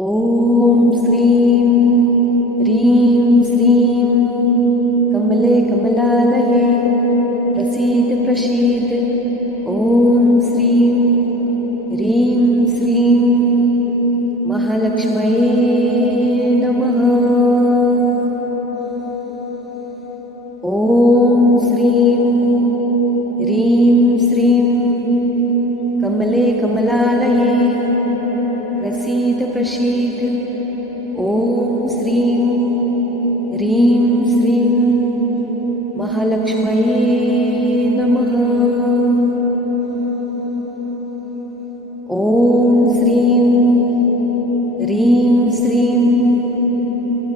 ॐ श्रीं ह्रीं श्रीं कमले कमलालये प्रसीद प्रसीद। ॐ श्रीं ह्रीं श्रीं महालक्ष्म्यै नमः। ॐ श्रीं ह्रीं श्रीं कमले कमलालये प्रसीद प्रसीद। ॐ श्रीं ह्रीं श्रीं महालक्ष्म्यै नमः। ॐ श्रीं ह्रीं श्रीं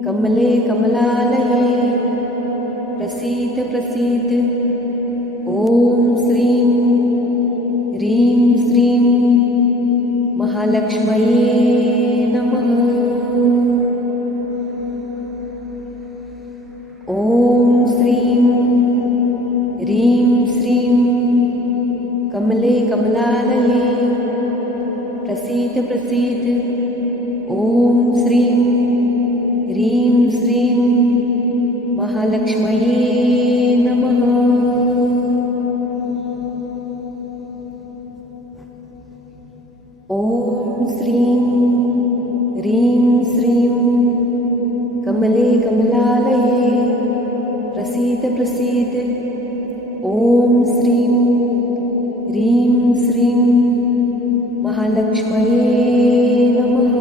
कमले कमलालये प्रसीद प्रसीद। ॐ श्रीं ह्रीं श्रीं महालक्ष्म्यै नमः। ॐ श्रीं ह्रीं श्रीं कमले कमलालये प्रसीद प्रसीद। ॐ श्रीं ह्रीं श्रीं महालक्ष्म्यै नमः। ॐ श्रीं ह्रीं श्रीं कमले कमलालये प्रसीद प्रसीद। ॐ श्रीं ह्रीं श्रीं महालक्ष्म्यै नमः।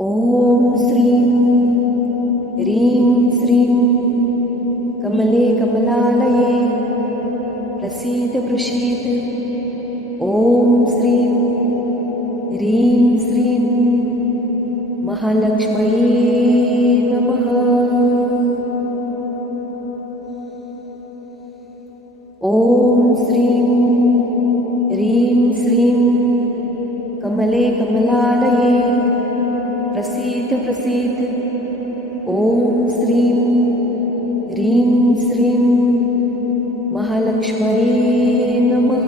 ॐ श्रीं ह्रीं श्रीं कमले कमलालये प्रसीद प्रसीद। ॐ श्रीं ह्रीं श्रीं महालक्ष्म्यै नमः। ॐ श्रीं ह्रीं श्रीं कमले कमलालये प्रसीद प्रसीद। ॐ श्रीं ह्रीं श्रीं महालक्ष्म्यै नमः।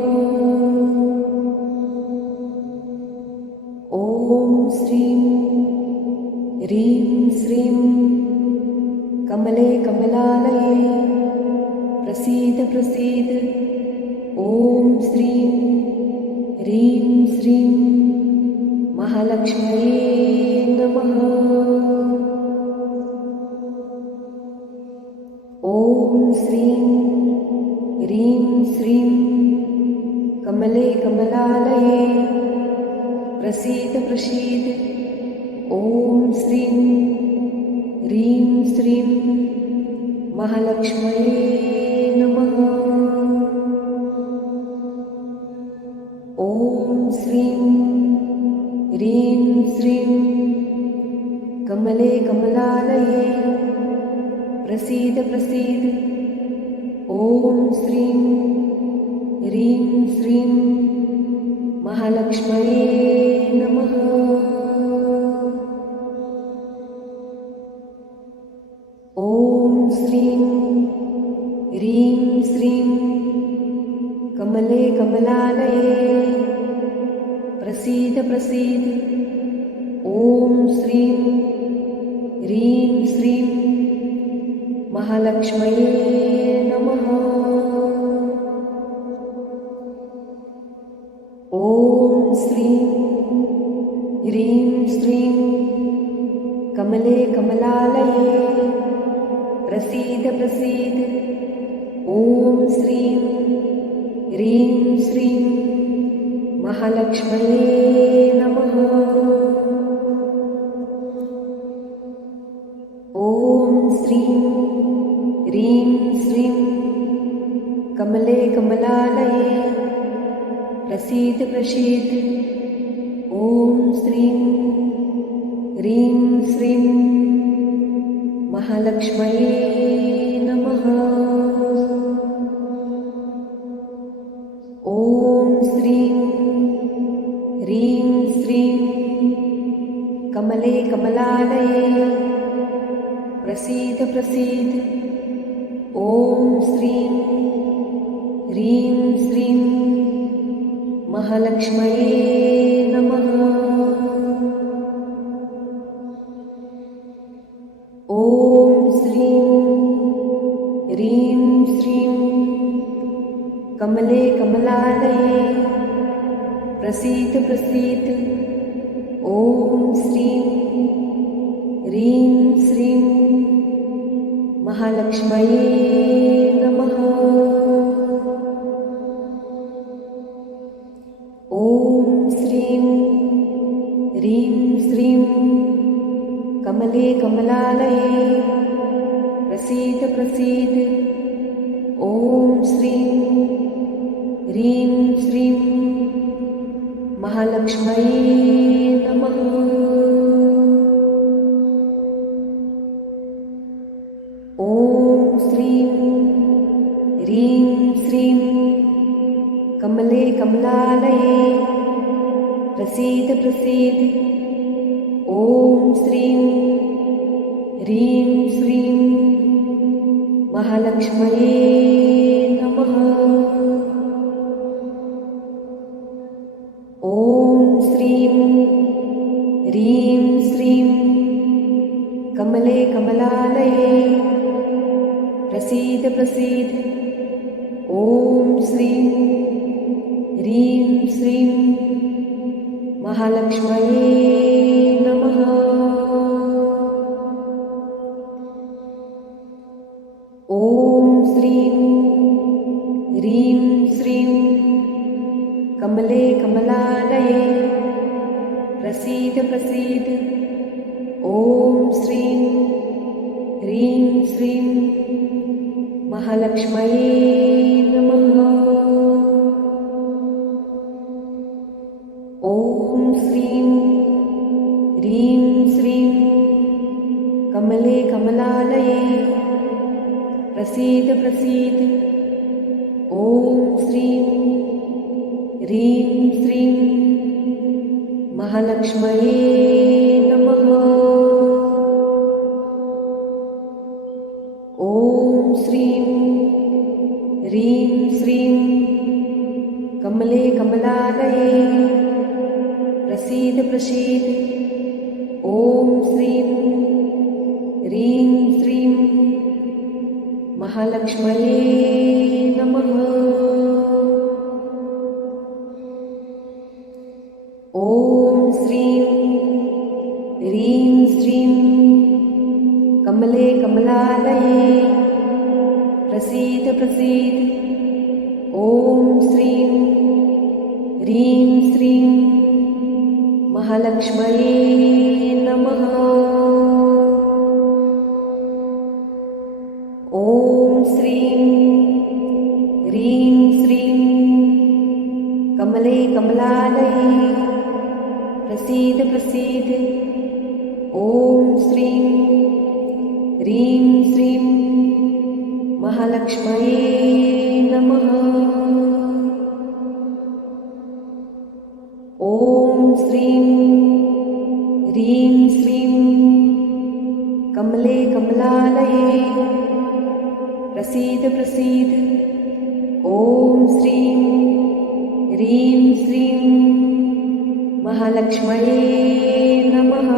ॐ श्रीं ह्रीं श्रीं कमले कमलालये प्रसीद प्रसीद। ॐ श्रीं ह्रीं श्रीं महालक्ष्म्यै नमः। ॐ श्रीं ह्रीं श्रीं कमले कमलालये प्रसीद प्रसीद। ॐ श्रीं ह्रीं श्रीं महालक्ष्म्यै नमः। ॐ श्रीं ह्रीं श्रीं कमले कमलालये प्रसीद प्रसीद। ॐ श्रीं ह्रीं श्रीं महालक्ष्म्यै नमः। ॐ श्रीं ह्रीं श्रीं कमले कमलालये प्रसीद प्रसीद। ॐ श्रीं ह्रीं श्रीं महालक्ष्म्यै नमः। ॐ श्रीं ह्रीं श्रीं कमले कमलालये प्रसीद प्रसीद। ॐ श्रीं ह्रीं श्रीं महालक्ष्म्यै नमः। ॐ श्रीं ह्रीं श्रीं कमले कमलालये प्रसीद प्रसीद। ॐ श्रीं ह्रीं श्रीं महालक्ष्म्यै नमः। ॐ श्रीं ह्रीं श्रीं कमले कमलालये प्रसीद प्रसीद। ॐ श्रीं ह्रीं श्रीं महालक्ष्मये नमः। ॐ श्रीं ह्रीं श्रीं कमले कमलालये प्रसीद प्रसीद। ॐ श्रीं ह्रीं श्रीं महालक्ष्मये नमः। ॐ श्रीं ह्रीं श्रीं कमले कमलालये प्रसीद प्रसीद। ॐ श्रीं ह्रीं श्रीं महालक्ष्मये नमः। ॐ श्रीं ह्रीं श्रीं कमले कमलालये प्रसीद प्रसीद। ॐ श्रीं ह्रीं श्रीं महालक्ष्मये नमः। ॐ श्रीं ह्रीं श्रीं कमले कमलालये प्रसीद प्रसीद। ॐ श्रीं ह्रीं श्रीं महालक्ष्मये नमः। ॐ श्रीं ह्रीं श्रीं कमले कमलालये प्रसीद प्रसीद। ॐ श्रीं ह्रीं श्रीं महालक्ष्मये नमः। ॐ श्रीं ह्रीं श्रीं कमले कमलालये प्रसीद प्रसीद। ॐ श्रीं ह्रीं श्रीं महालक्ष्मये नमः। ॐ श्रीं ह्रीं श्रीं कमले कमलालये प्रसीद प्रसीद। ॐ श्रीं ह्रीं श्रीं महालक्ष्मये नमः। ॐ श्रीं ह्रीं श्रीं कमले कमलालये प्रसीद प्रसीद। ॐ श्रीं ह्रीं श्रीं महालक्ष्मये नमः। ॐ श्रीं ह्रीं श्रीं कमले कमलालये प्रसीद प्रसीद। ॐ श्रीं ह्रीं श्रीं महालक्ष्मये नमः। ॐ श्रीं ह्रीं श्रीं कमले कमलालये प्रसीद प्रसीद। ॐ श्रीं ह्रीं श्रीं महालक्ष्मये नमः।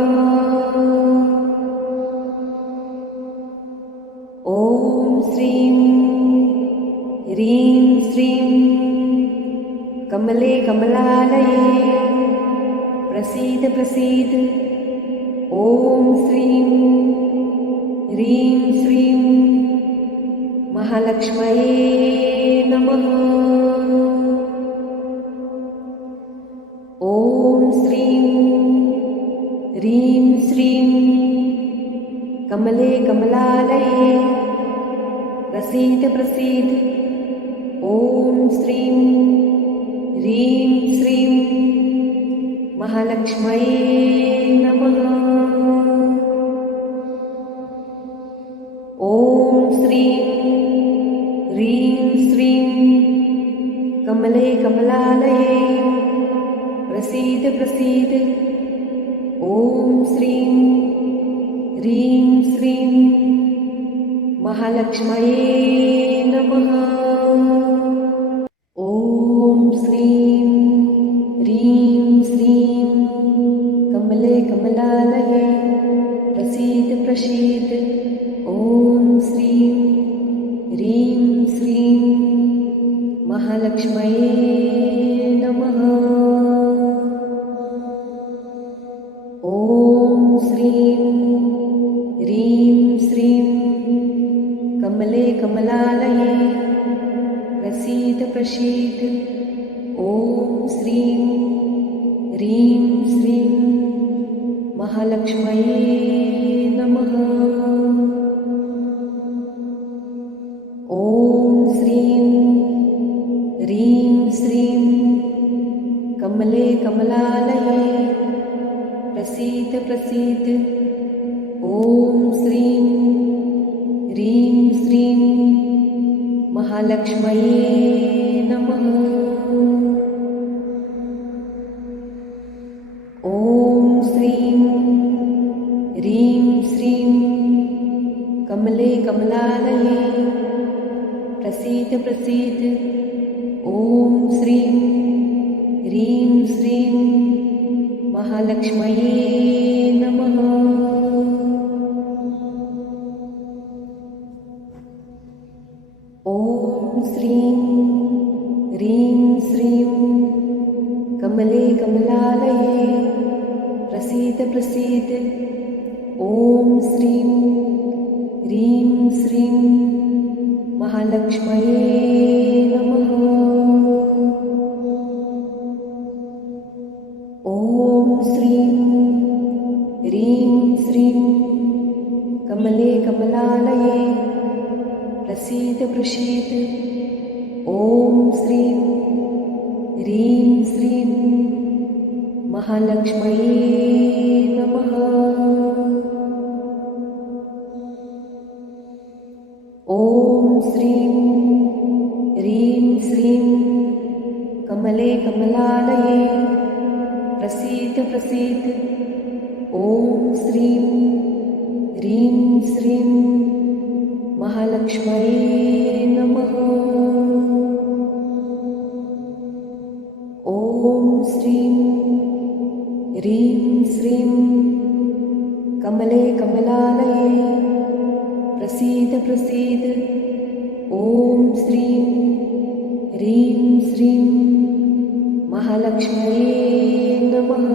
ॐ श्रीं ह्रीं श्रीं कमले कमलालये प्रसीद प्रसीद। ॐ श्रीं ह्रीं श्रीं महालक्ष्मये नमः। ॐ श्रीं ह्रीं श्रीं कमले कमलालये प्रसीद प्रसीद। ॐ श्रीं ह्रीं श्रीं महालक्ष्मये नमः। ॐ श्रीं ह्रीं श्रीं कमले कमलालये प्रसीद प्रसीद। ॐ श्रीं ह्रीं श्रीं महालक्ष्मये नमः। ॐ श्रीं श्रीं कमले कमलालये प्रसीद प्रसीद ॐ श्रीं ह्रीं श्रीं महालक्ष्म्यै नमः। ॐ श्रीं ह्रीं श्रीं कमले कमलालये प्रसीद प्रसीद ॐ श्रीं ह्रीं श्रीं महालक्ष्म्यै नमः। ॐ श्रीं ह्रीं श्रीं कमले कमलालये प्रसीद प्रसीद ॐ श्रीं ह्रीं श्रीं महालक्ष्म्यै नमः। ॐ श्रीं ह्रीं श्रीं कमले कमलालये प्रसीद प्रसीद ॐ श्रीं ह्रीं श्रीं महालक्ष्म्यै नमः। ॐ श्रीं ह्रीं श्रीं कमले कमलालये प्रसीद प्रसीद ॐ श्रीं ह्रीं श्रीं महालक्ष्म्यै नमः। ॐ श्रीं ह्रीं श्रीं कमले कमलालये प्रसीद प्रसीद ॐ श्रीं ह्रीं श्रीं महालक्ष्म्यै नमः। ॐ श्रीं ह्रीं श्रीं कमले कमलालये प्रसीद प्रसीद ॐ श्रीं ह्रीं श्रीं महालक्ष्म्यै नमः। ॐ श्रीं ह्रीं श्रीं कमले कमलालये प्रसीद प्रसीद ॐ श्रीं ह्रीं श्रीं महालक्ष्म्यै नमः।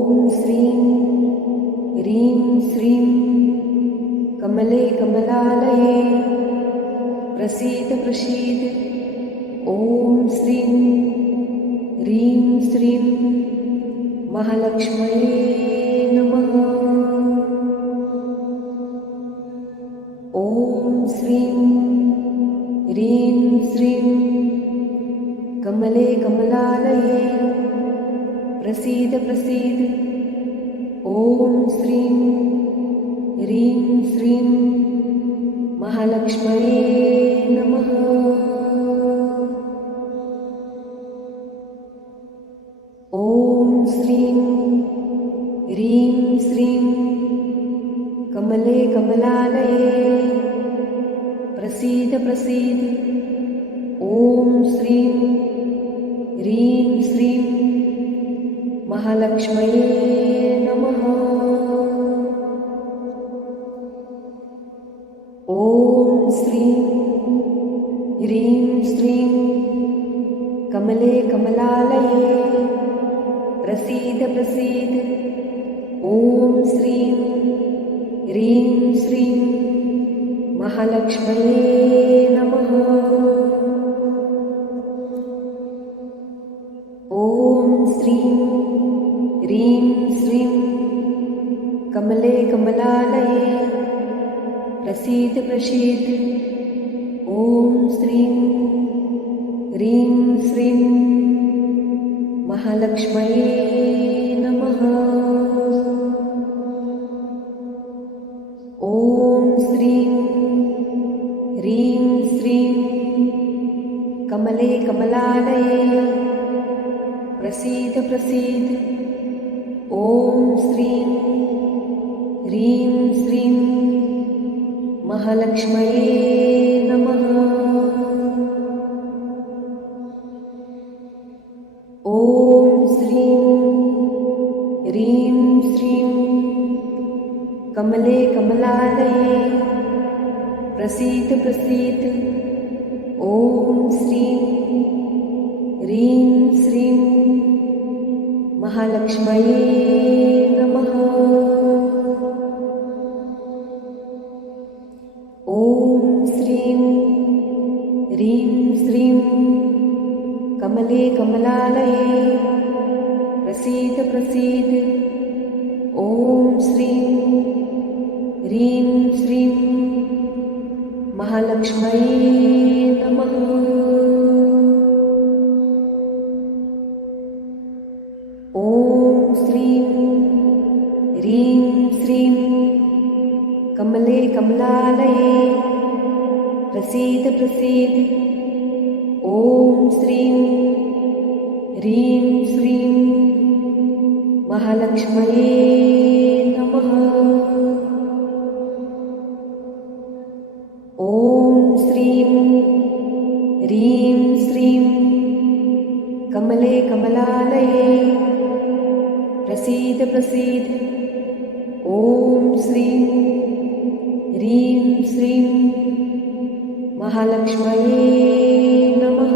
ॐ श्रीं ह्रीं श्रीं कमले कमलालये प्रसीद प्रसीद ॐ श्रीं ह्रीं श्रीं महालक्ष्म्यै नमः। ॐ श्रीं ह्रीं श्रीं कमले कमलालये प्रसीद प्रसीद ॐ श्रीं ह्रीं श्रीं महालक्ष्म्यै नमः। ॐ श्रीं ह्रीं श्रीं कमले कमलालये प्रसीद प्रसीद ॐ श्रीं ह्रीं श्रीं महालक्ष्म्यै नमः। ॐ श्रीं ह्रीं श्रीं कमले कमलालये प्रसीद प्रसीद ॐ श्रीं ह्रीं श्रीं महालक्ष्म्यै नमः। ॐ श्रीं ह्रीं श्रीं कमले कमलालये प्रसीद प्रसीद ॐ श्रीं ह्रीं श्रीं महालक्ष्म्यै नमः। ॐ श्रीं ह्रीं श्रीं कमले कमलालये प्रसीद प्रसीद ॐ श्रीं ह्रीं श्रीं महालक्ष्म्यै नमः। कमले कमलालये प्रसीद प्रसीद ॐ श्रीं ह्रीं श्रीं महालक्ष्म्यै नमः। ॐ श्रीं ह्रीं श्रीं कमले कमलालये प्रसीद प्रसीद ॐ श्रीं ह्रीं श्रीं महालक्ष्म्यै नमः। ॐ श्रीं ह्रीं श्रीं कमले कमलालये प्रसीद प्रसीद ॐ श्रीं ह्रीं श्रीं महालक्ष्म्यै नमः। ॐ श्रीं ह्रीं श्रीं कमले कमलालये प्रसीद प्रसीद ॐ श्रीं ह्रीं श्रीं महालक्ष्म्यै नमः।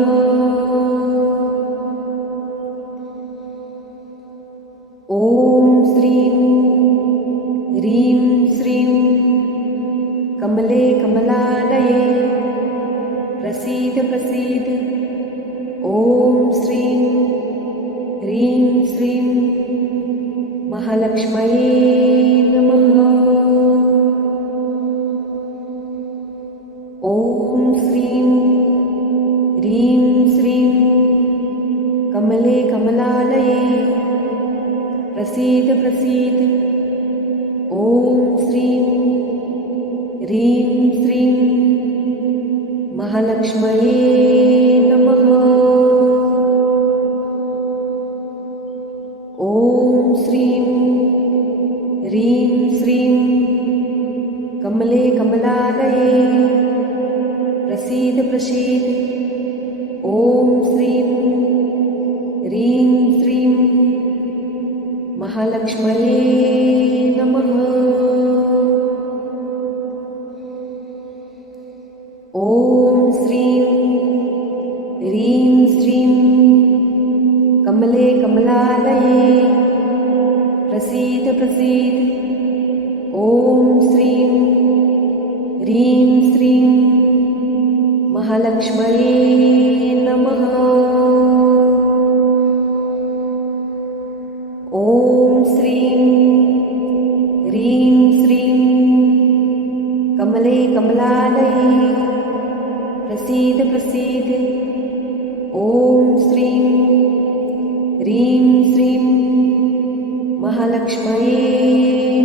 ॐ श्रीं ह्रीं श्रीं कमले कमलालये प्रसीद प्रसीद ॐ श्रीं ह्रीं श्रीं महालक्ष्म्यै नमः। ॐ श्रीं ह्रीं श्रीं कमले कमलालये प्रसीद प्रसीद ॐ श्रीं ह्रीं श्रीं महालक्ष्म्यै नमः। ॐ श्रीं ह्रीं श्रीं कमले कमलालये प्रसीद प्रसीद ॐ श्रीं ह्रीं श्रीं महालक्ष्म्यै नमः। ॐ श्रीं ह्रीं श्रीं कमले कमलालये प्रसीद प्रसीद ॐ श्रीं ह्रीं श्रीं महालक्ष्म्यै नमः। ॐ श्रीं ह्रीं श्रीं कमले कमलालये प्रसीद प्रसीद ॐ श्रीं ह्रीं श्रीं महालक्ष्म्यै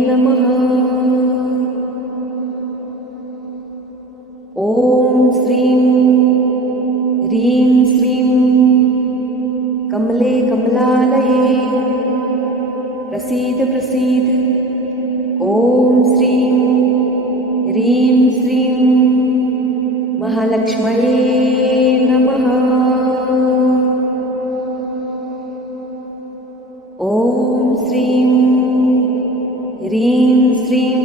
नमः। ॐ श्रीं ह्रीं श्रीं कमले कमलालये प्रसीद प्रसीद ॐ श्रीं ह्रीं श्रीं महालक्ष्म्यै नमः। ॐ श्रीं ह्रीं श्रीं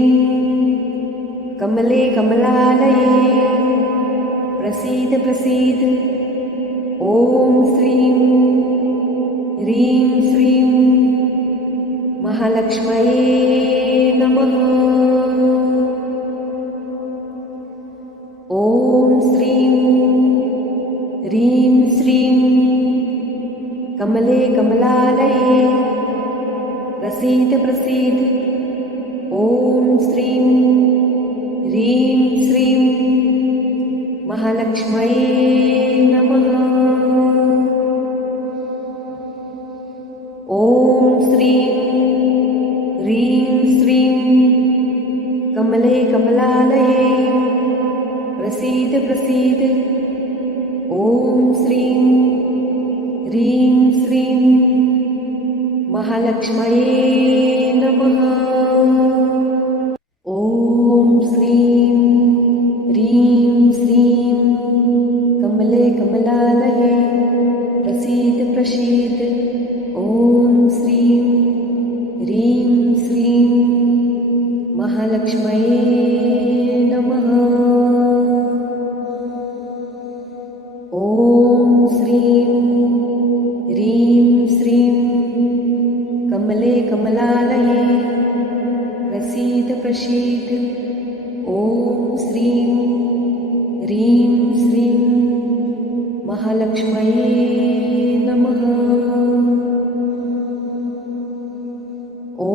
कमले कमलालये प्रसीद प्रसीद ॐ श्रीं ह्रीं श्रीं महालक्ष्म्यै नमः। ॐ श्रीं ह्रीं श्रीं कमले कमलालये प्रसीद प्रसीद ॐ श्रीं ह्रीं श्रीं महालक्ष्म्यै नमः। ॐ श्रीं ह्रीं श्रीं कमले कमलालये प्रसीद प्रसीद ॐ श्रीं ह्रीं श्रीं महालक्ष्म्यै नमः। ॐ श्रीं ह्रीं श्रीं कमले कमलालये प्रसीद प्रसीद ॐ श्रीं ह्रीं श्रीं महालक्ष्म्यै ॐ श्रीं ह्रीं श्रीं कमले कमलालये प्रसीद प्रसीद ॐ श्रीं ह्रीं श्रीं महालक्ष्म्यै नमः। ॐ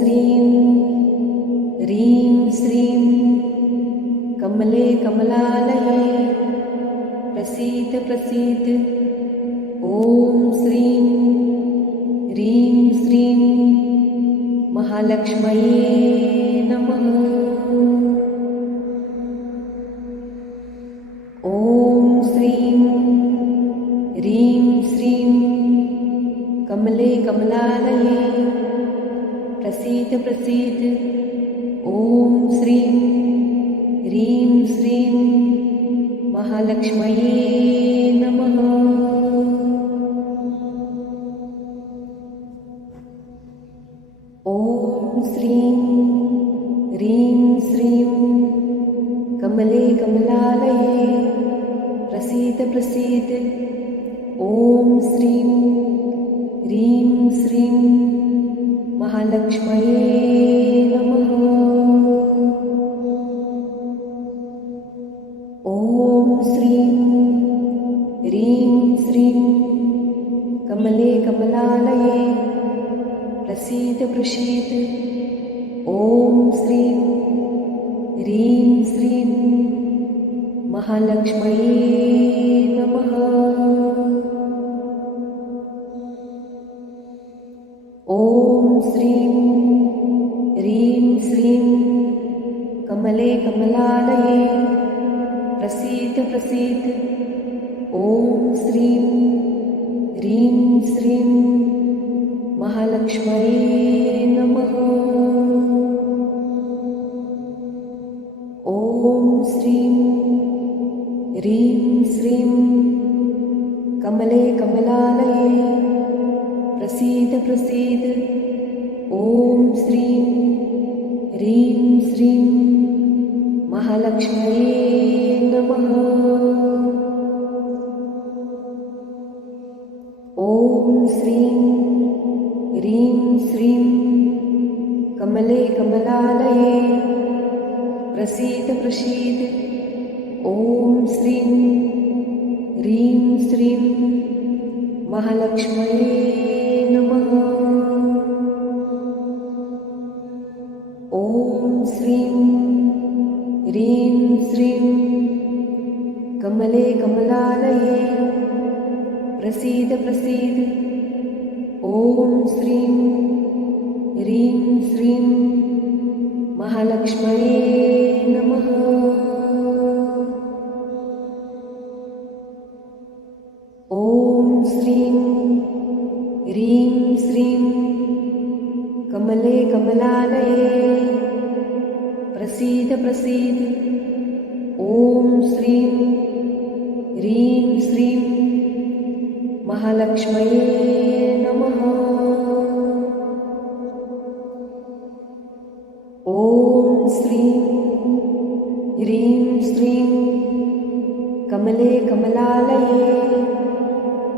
श्रीं ह्रीं श्रीं कमले कमलालये प्रसीद प्रसीद ॐ श्रीं ह्रीं श्रीं महालक्ष्म्यै नमः। ॐ श्रीं ह्रीं श्रीं कमले कमलालये प्रसीद प्रसीद ॐ श्रीं ह्रीं श्रीं महालक्ष्म्यै नमः। ॐ श्रीं ह्रीं श्रीं कमले कमलालये प्रसीद प्रसीद ॐ श्रीं ह्रीं श्रीं महालक्ष्म्यै नमः। ॐ श्रीं ह्रीं श्रीं कमले कमलालये प्रसीद प्रसीद ॐ श्रीं ह्रीं श्रीं महालक्ष्म्यै नमः। ॐ श्रीं ह्रीं श्रीं कमले कमलालये प्रसीद प्रसीद ॐ श्रीं ह्रीं श्रीं महालक्ष्म्यै नमः। ॐ श्रीं ह्रीं श्रीं कमले कमलालये प्रसीद प्रसीद ॐ श्रीं ह्रीं श्रीं महालक्ष्म्यै नमः। ॐ श्रीं ह्रीं श्रीं कमले कमलालये प्रसीद प्रसीद ॐ श्रीं ह्रीं श्रीं महालक्ष्म्यै नमः। ॐ श्रीं ह्रीं श्रीं कमले कमलालये प्रसीद प्रसीद ॐ श्रीं ह्रीं श्रीं महालक्ष्म्यै नमः। ॐ श्रीं ह्रीं श्रीं कमले कमलालये प्रसीद प्रसीद ॐ श्रीं ह्रीं श्रीं महालक्ष्म्यै नमः। ॐ श्रीं ह्रीं श्रीं कमले कमलालये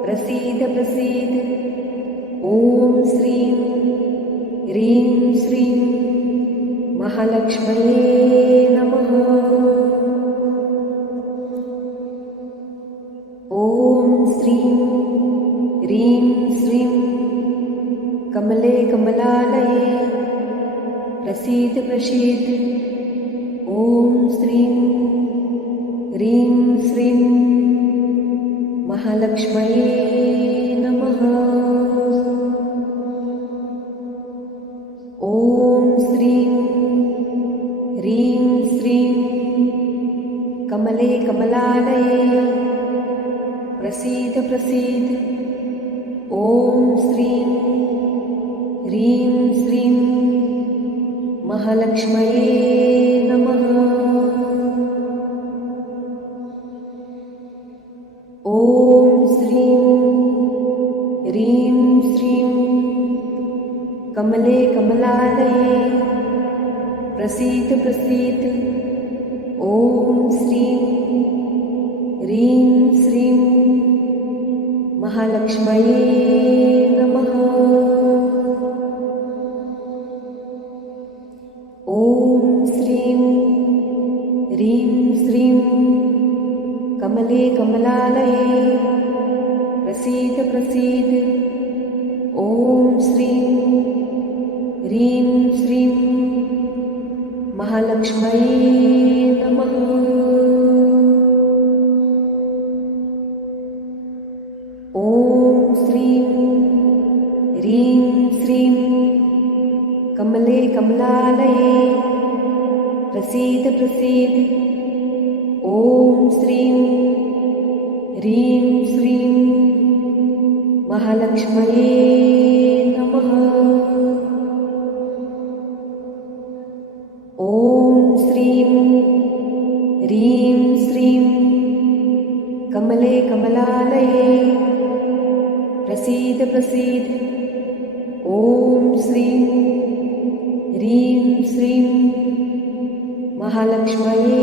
प्रसीद प्रसीद ॐ श्रीं ह्रीं श्रीं महालक्ष्म्यै नमः। ॐ श्रीं ह्रीं श्रीं कमले कमलालये प्रसीद प्रसीद ॐ श्रीं ह्रीं श्रीं महालक्ष्म्यै नमः। ॐ श्रीं ह्रीं श्रीं कमले कमलालये प्रसीद प्रसीद ॐ श्रीं ह्रीं श्रीं महालक्ष्म्यै नमः। ॐ श्रीं ह्रीं श्रीं कमले कमलालये प्रसीद प्रसीद ॐ श्रीं ह्रीं श्रीं महालक्ष्मये नमः. ॐ श्रीं ह्रीं श्रीं कमले कमलालये प्रसीद प्रसीद. ॐ श्रीं ह्रीं श्रीं महालक्ष्मये नमः. ॐ श्रीं ह्रीं श्रीं कमले कमलालये प्रसीद प्रसीद. ॐ श्रीं ह्रीं श्रीं महालक्ष्मये नमः. ॐ श्रीं ह्रीं श्रीं कमले कमलालये प्रसीद प्रसीद. ॐ श्रीं ह्रीं श्रीं महालक्ष्मये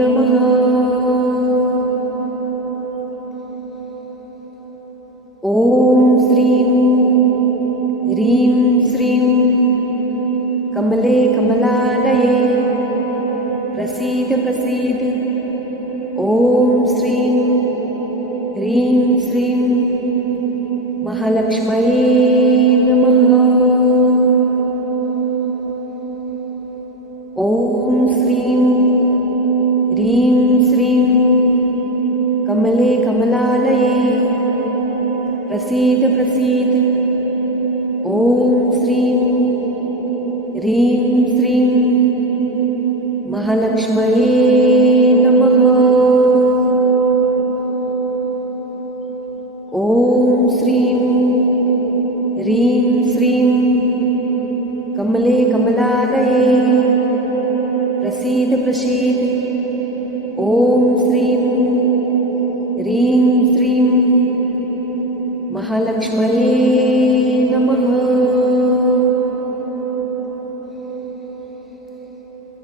नमः. ॐ श्रीं ह्रीं श्रीं कमले कमलालये प्रसीद प्रसीद. ॐ श्रीं ह्रीं श्रीं महालक्ष्मये नमः. ॐ श्रीं ह्रीं श्रीं कमले कमलालये प्रसीद प्रसीद. ॐ श्रीं ह्रीं श्रीं महालक्ष्मये नमः. ॐ श्रीं ह्रीं श्रीं कमले कमलालये प्रसीद प्रसीद. ॐ श्रीं ह्रीं श्रीं महालक्ष्मये नमः.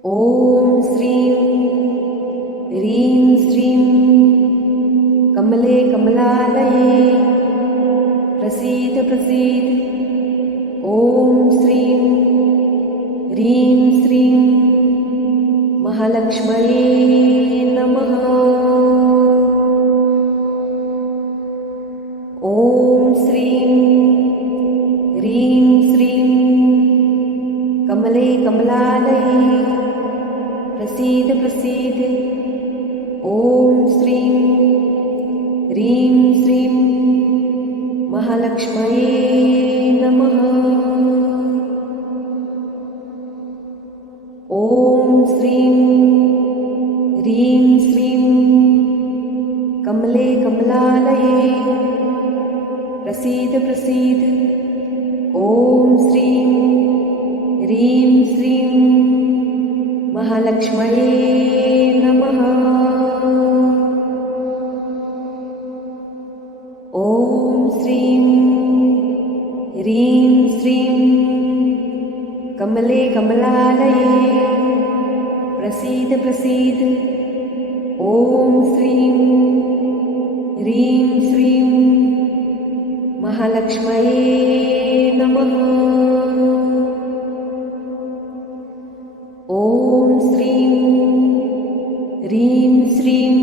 ॐ श्रीं ह्रीं श्रीं कमले कमलालये प्रसीद प्रसीद. ॐ श्रीं ह्रीं श्रीं महालक्ष्मये नमः. ॐ श्रीं ह्रीं श्रीं कमले कमलालये प्रसीद प्रसीद. ॐ श्रीं ह्रीं श्रीं महालक्ष्मये नमः. ॐ श्रीं ह्रीं श्रीं कमले कमलालये प्रसीद प्रसीद. ॐ श्रीं ह्रीं श्रीं महालक्ष्मये नमः. ॐ श्रीं ह्रीं श्रीं कमले कमलालये प्रसीद प्रसीद. ॐ श्रीं ह्रीं श्रीं महालक्ष्मये नमः. ॐ श्रीं ह्रीं श्रीं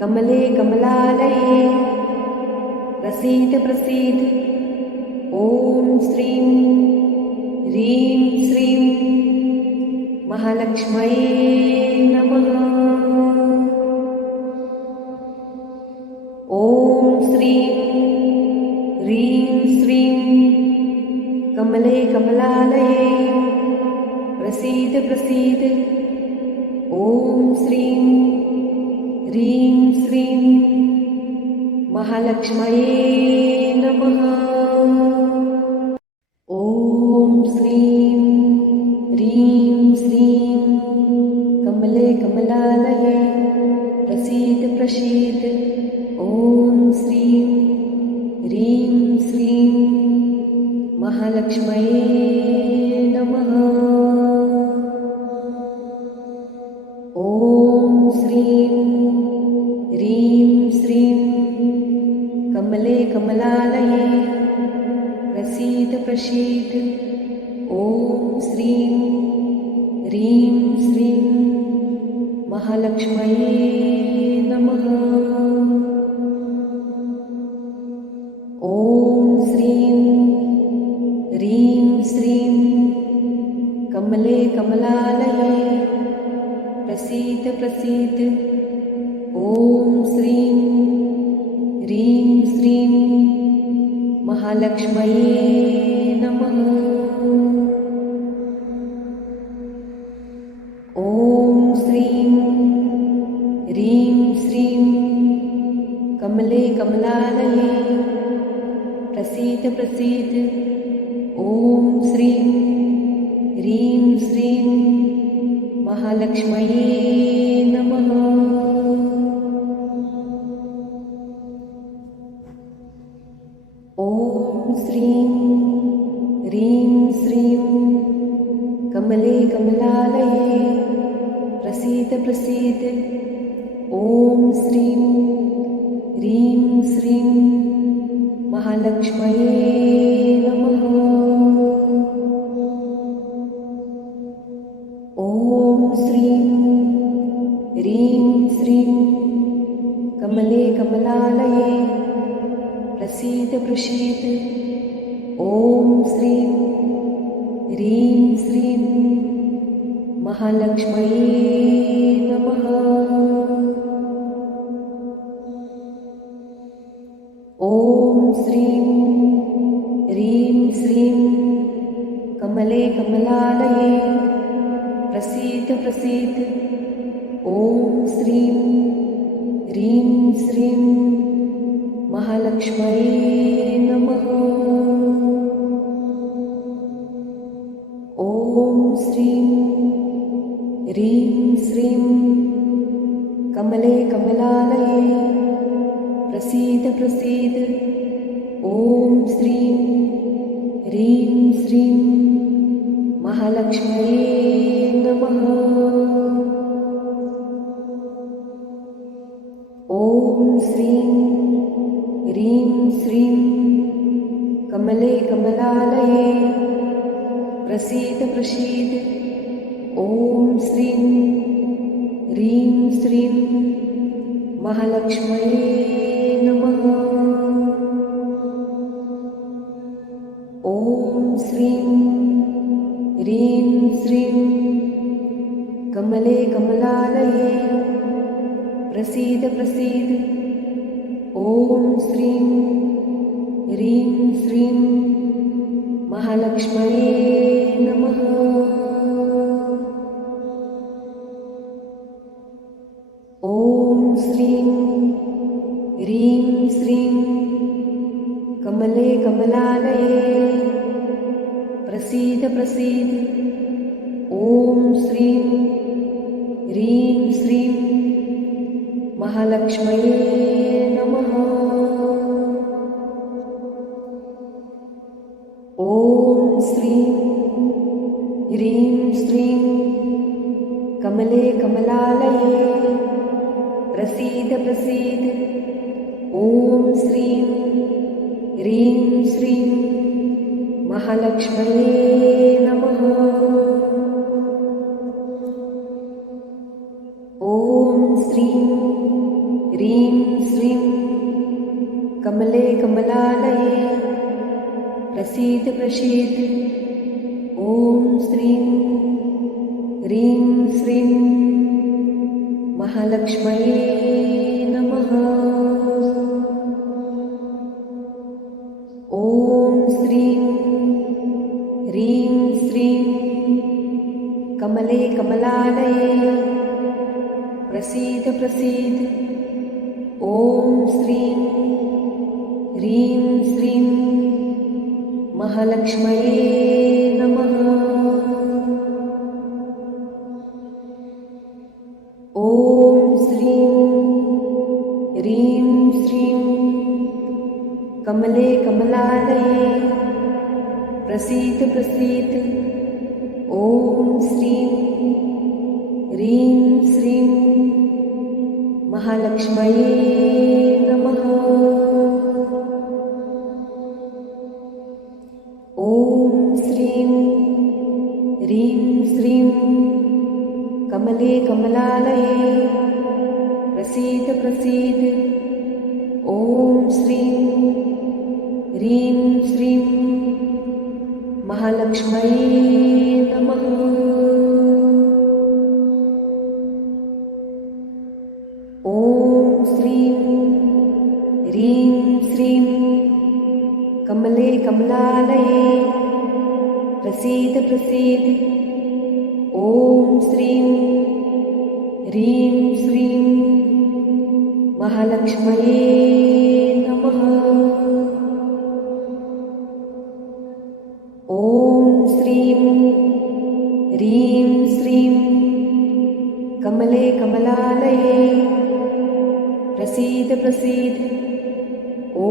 कमले कमलालये प्रसीद प्रसीद. ॐ श्रीं ह्रीं श्रीं महालक्ष्मये नमः. ॐ श्रीं ह्रीं श्रीं कमले कमलालये प्रसीद प्रसीद. ॐ श्रीं ह्रीं श्रीं महालक्ष्मये नमः. ॐ श्रीं ह्रीं श्रीं कमले कमलालये प्रसीद प्रसीद. ॐ श्रीं ह्रीं श्रीं महालक्ष्मये नमः. ॐ श्रीं ह्रीं श्रीं कमले कमलालये प्रसीद प्रसीद ॐ श्रीं ह्रीं श्रीं महालक्ष्म्यै नमः। ॐ श्रीं ह्रीं श्रीं कमले कमलालये प्रसीद प्रसीद ॐ श्रीं ह्रीं श्रीं महालक्ष्म्यै नमः। ॐ श्रीं ह्रीं श्रीं कमले कमलालये प्रसीद प्रसीद ॐ श्रीं ह्रीं श्रीं महालक्ष्म्यै नमः। ॐ श्रीं ह्रीं श्रीं कमले कमलालये प्रसीद प्रसीद ॐ श्रीं ह्रीं श्रीं महालक्ष्म्यै नमः। ॐ श्रीं ह्रीं श्रीं कमले कमलालये प्रसीद प्रसीद ॐ श्रीं ह्रीं श्रीं महालक्ष्म्यै नमः। ॐ श्रीं ह्रीं श्रीं कमले कमलालये प्रसीद प्रसीद ॐ श्रीं ह्रीं श्रीं महालक्ष्म्यै नमः। ॐ श्रीं ह्रीं श्रीं कमले कमलालये प्रसीद प्रसीद ॐ श्रीं ह्रीं श्रीं महालक्ष्म्यै नमः। ॐ श्रीं ह्रीं श्रीं कमले कमलालये प्रसीद प्रसीद ॐ श्रीं ह्रीं श्रीं महालक्ष्म्यै नमः। ॐ श्रीं ह्रीं श्रीं कमले कमलालये प्रसीद प्रसीद ॐ श्रीं ह्रीं श्रीं महालक्ष्म्यै नमः। ॐ श्रीं ह्रीं श्रीं कमले कमलालये प्रसीद प्रसीद ॐ श्रीं ह्रीं श्रीं महालक्ष्म्यै नमः। ॐ श्रीं ह्रीं श्रीं कमले कमलालये प्रसीद प्रसीद ॐ श्रीं ह्रीं श्रीं महालक्ष्म्यै नमः। ॐ श्रीं ह्रीं श्रीं कमले कमलालये प्रसीद प्रसीद ॐ श्रीं ह्रीं श्रीं महालक्ष्म्यै नमः। ॐ श्रीं ह्रीं श्रीं कमले कमलालये प्रसीद प्रसीद ॐ श्रीं ह्रीं श्रीं महालक्ष्म्यै नमः। ॐ श्रीं ह्रीं श्रीं कमले कमलालये प्रसीद प्रसीद ॐ श्रीं ह्रीं श्रीं महालक्ष्म्यै नमः। प्रसीद ॐ श्रीं ह्रीं श्रीं महालक्ष्म्यै नमः। ॐ श्रीं ह्रीं श्रीं कमले कमलालये प्रसीद प्रसीद ॐ श्रीं ह्रीं श्रीं महालक्ष्म्यै नमः। ॐ श्रीं ह्रीं श्रीं कमले कमलालये प्रसीद प्रसीद ॐ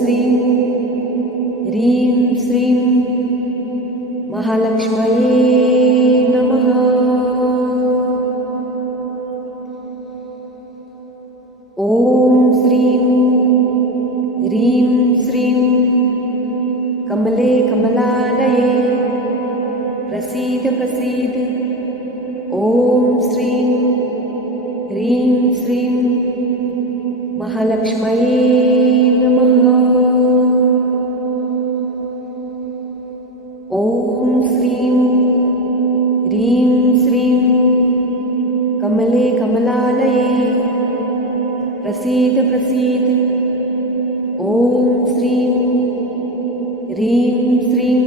श्रीं ह्रीं श्रीं महालक्ष्म्यै नमः। ॐ श्रीं ह्रीं श्रीं कमले कमलालये प्रसीद प्रसीद ॐ श्रीं ह्रीं श्रीं महालक्ष्म्यै नमः। ॐ श्रीं ह्रीं श्रीं कमले कमलालये प्रसीद प्रसीद ॐ श्रीं ह्रीं श्रीं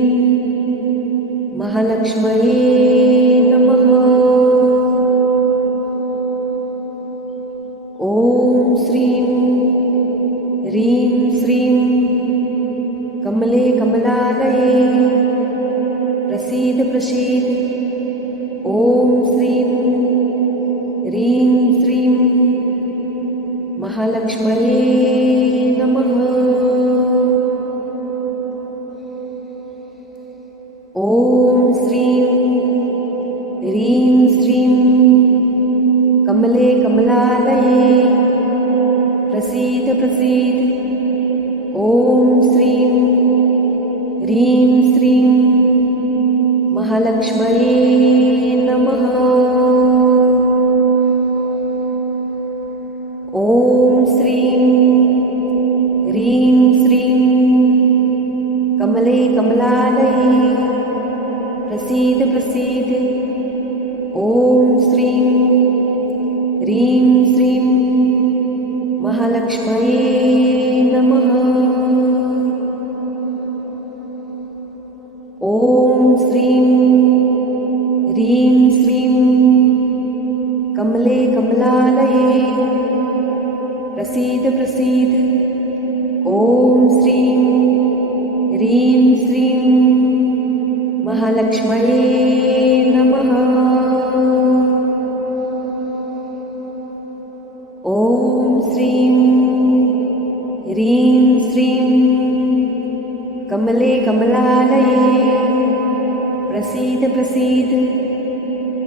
महालक्ष्म्यै नमः। ॐ श्रीं ह्रीं श्रीं कमले कमलालये प्रसीद प्रसीद ॐ श्रीं ह्रीं श्रीं महालक्ष्म्यै नमः। ॐ श्रीं ह्रीं श्रीं कमले कमलालये प्रसीद प्रसीद ॐ श्रीं ह्रीं श्रीं महालक्ष्म्यै नमः। ॐ श्रीं ह्रीं श्रीं कमले कमलालये प्रसीद प्रसीद ॐ श्रीं ह्रीं श्रीं महालक्ष्म्यै नमः। ॐ श्रीं ह्रीं श्रीं कमले कमलालये प्रसीद प्रसीद ॐ श्रीं ह्रीं श्रीं महालक्ष्म्यै नमः। ॐ श्रीं ह्रीं श्रीं कमले कमलालये प्रसीद प्रसीद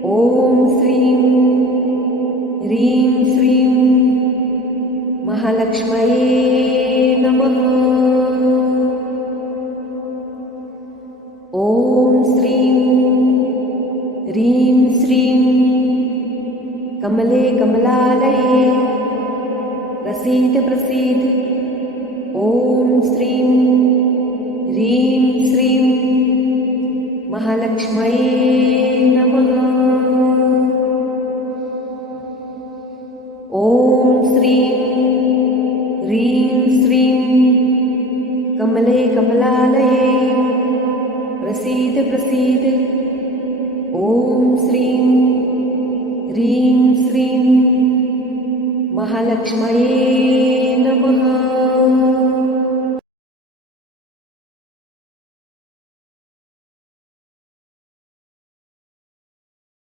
ॐ श्रीं ह्रीं श्रीं महालक्ष्म्यै नमः। ॐ श्रीं ह्रीं श्रीं कमले कमलालये प्रसीद प्रसीद ॐ श्रीं ह्रीं श्रीं महालक्ष्म्यै नमः। ॐ श्रीं ह्रीं श्रीं कमले कमलालये प्रसीद प्रसीद ॐ श्रीं ह्रीं श्रीं महालक्ष्म्यै नमः।